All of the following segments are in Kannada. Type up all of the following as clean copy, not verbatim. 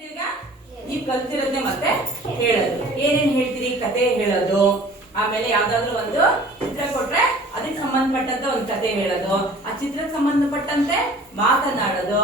ತಿರ್ಗಾ ನೀವು ಕಲ್ತಿರೋದೇ ಮತ್ತೆ ಹೇಳೋದು. ಏನೇನ್ ಹೇಳ್ತೀರಿ? ಕತೆ ಹೇಳೋದು, ಆಮೇಲೆ ಯಾವ್ದಾದ್ರು ಒಂದು ಚಿತ್ರ ಕೊಟ್ರೆ ಅದಕ್ಕೆ ಸಂಬಂಧಪಟ್ಟಂತ ಒಂದು ಕತೆ ಹೇಳೋದು, ಆ ಚಿತ್ರಕ್ಕೆ ಸಂಬಂಧಪಟ್ಟಂತೆ ಮಾತನಾಡೋದು.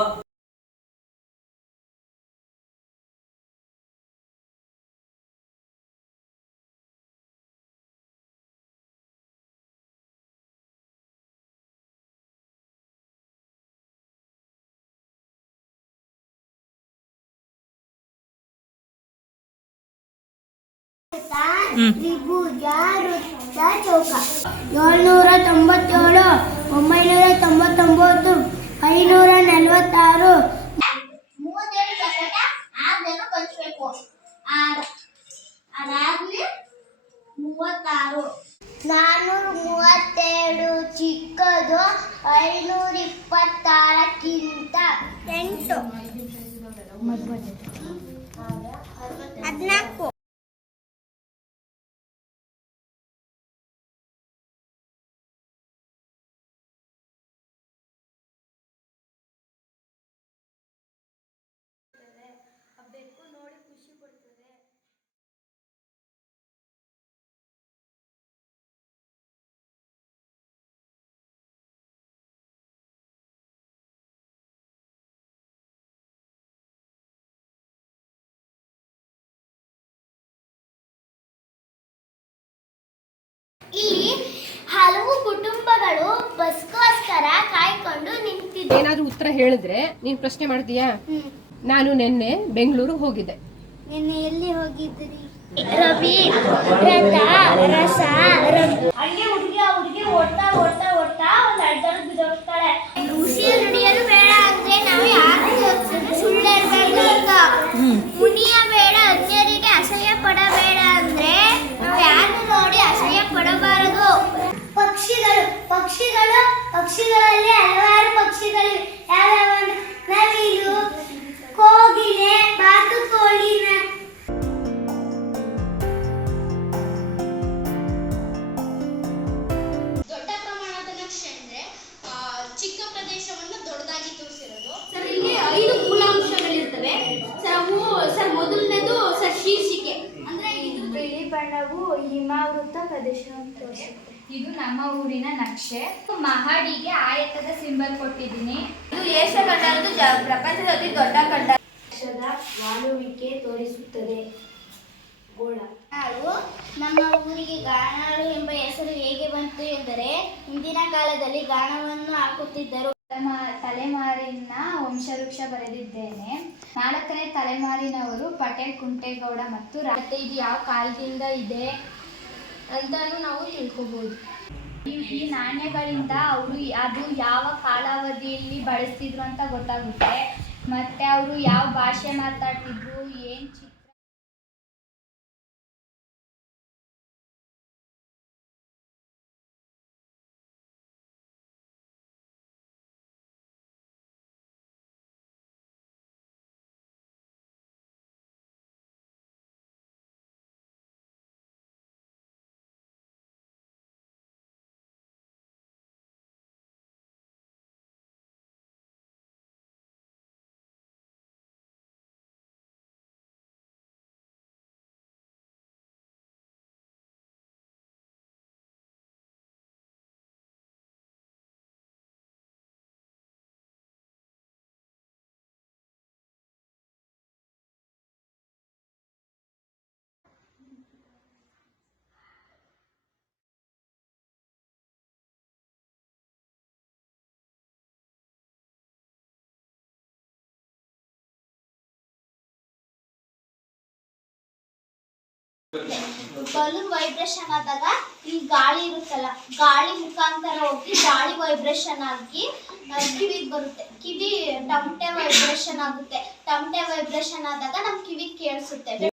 ತ್ರಿಭುಜ, ವೃತ್ತ, ಚೌಕ. 797, 999, 546. 37 ಸಕಟ 6 ಜನ ಕಲಿಸ್ಬೇಕು. ಅದಾದ್ಮೇಲೆ 36. 437 ಚಿಕ್ಕದು 526ಕ್ಕಿಂತ 8. 14. ಬೆಕ್ಕು ನೋಡಿ ಖುಷಿ ಪಡ್ತದೆ. ಇಲ್ಲಿ ಹಲವು ಕುಟುಂಬಗಳು ಬಸ್ಗೋಸ್ಕರ ಕಾಯ್ಕೊಂಡು ನಿಂತಿದೆ. ಏನಾದ್ರೂ ಉತ್ತರ ಹೇಳಿದ್ರೆ ನೀನ್ ಪ್ರಶ್ನೆ ಮಾಡ್ತೀಯಾ? ನಾನು ನಿನ್ನೆ ಬೆಂಗಳೂರು ಹೋಗಿದ್ದೆ. ನಿನ್ನೆ ಎಲ್ಲಿ ಹೋಗಿದ್ರಿ? ರವಿ, ರಥ, ರಸ, ಹಂಗೆ ಹುಡುಗಿ ಓಡ್ತಾ ಓಡ್ತಾ ಓಡ್ತಾ ಒಂದು ಅಡ್ಡಾಡ್ ಬಿದ್ದೋಗ್ತಾಳೆ. ಋಷಿಯ ನುಡಿಯಲು ಬೇಡ ಅಂದ್ರೆ ನಾವು ಯಾರು ಸುಳ್ಳಿರ್ಬೇಕು. ಈಗ ಮುನಿಯ ಬೇಡ ಅನ್ಯರಿಗೆ ಅಸಹ್ಯ ಪಡಬೇಡ ಅಂದ್ರೆ ನಾವು ಯಾರನ್ನು ನೋಡಿ ಅಸಹ್ಯ ಪಡಬಾರದು. ಪಕ್ಷಿಗಳಲ್ಲಿ ಹಲವಾರು ಪಕ್ಷಿಗಳಿವೆ. ಯಾವ್ಯಾವ? ನವಿಲು, ಕೋಗಿಲೆ, ಬಾತುಕೋಳಿ. ದೊಡ್ಡ ಪ್ರಮಾಣದ ನಕ್ಷೆ ಅಂದ್ರೆ ಚಿಕ್ಕ ಪ್ರದೇಶವನ್ನು ದೊಡ್ಡದಾಗಿ ತೋರಿಸಿರೋದು. ಸರ್, ಇಲ್ಲಿ 5 ಮೂಲಾಂಶಗಳಿರ್ತವೆ. ಸರ್ ಮೊದಲನೇದು ಸರ್ ಶೀರ್ಷಿಕೆ ಅಂದ್ರೆ ಇದು ಬಿಳಿ ಬಣ್ಣವು ಹಿಮಾವೃತ ಪ್ರದೇಶವನ್ನು ತೋರಿಸುತ್ತೆ. ಇದು ನಮ್ಮ ಊರಿನ ನಕ್ಷೆ. ಮಹಡಿಗೆ ಆಯತದ ಸಿಂಬಲ್ ಕೊಟ್ಟಿದ್ದೀನಿ. ಇದು ಏಷ್ಯಾ ಖಂಡದ್ದು ಪ್ರಪಂಚದ ಅತಿ ದೊಡ್ಡ ಖಂಡ. ದೇಶದ ವಾಲುವಿಕೆ ತೋರಿಸುತ್ತದೆ. ಗೋಳ. ನಮ್ಮ ಊರಿಗೆ ಗಾಣಾಳು ಎಂಬ ಹೆಸರು ಹೇಗೆ ಬಂತು ಎಂದರೆ ಹಿಂದಿನ ಕಾಲದಲ್ಲಿ ಗಾಣವನ್ನು ಹಾಕುತ್ತಿದ್ದರು. ತಲೆಮಾರಿನ ವಂಶವೃಕ್ಷ ಬರೆದಿದ್ದೇನೆ. 4ನೇ ತಲೆಮಾರಿನವರು ಪಟೇಲ್, ಕುಂಟೇಗೌಡ ಮತ್ತು ಇದು ಯಾವ ಕಾಲದಿಂದ ಇದೆ ಅಂತಾನು ನಾವು ತಿಳ್ಕೊಬಹುದು. ಈ ನಾಣ್ಯಗಳಿಂದ ಅದು ಯಾವ ಕಾಲಾವಧಿಯಲ್ಲಿ ಬಳಸ್ತಿದ್ರು ಅಂತ ಗೊತ್ತಾಗುತ್ತೆ. ಮತ್ತೆ ಅವರು ಯಾವ ಭಾಷೆ ಮಾತಾಡ್ತಿದ್ರು, ಏನ್ ಚಿತ್ರ. ಬಲೂನ್ ವೈಬ್ರೇಷನ್ ಆದಾಗ ಈ ಗಾಳಿ ಇರುತ್ತಲ್ಲ, ಗಾಳಿ ಮುಖಾಂತರ ಹೋಗಿ ಗಾಳಿ ವೈಬ್ರೇಷನ್ ಆಗಿ ಕಿವಿಗೆ ಬರುತ್ತೆ. ಕಿವಿ ಟಮಟೆ ವೈಬ್ರೇಷನ್ ಆಗುತ್ತೆ. ಟಮಟೆ ವೈಬ್ರೇಷನ್ ಆದಾಗ ನಮ್ ಕಿವಿಗೆ ಕೇಳಿಸುತ್ತೆ.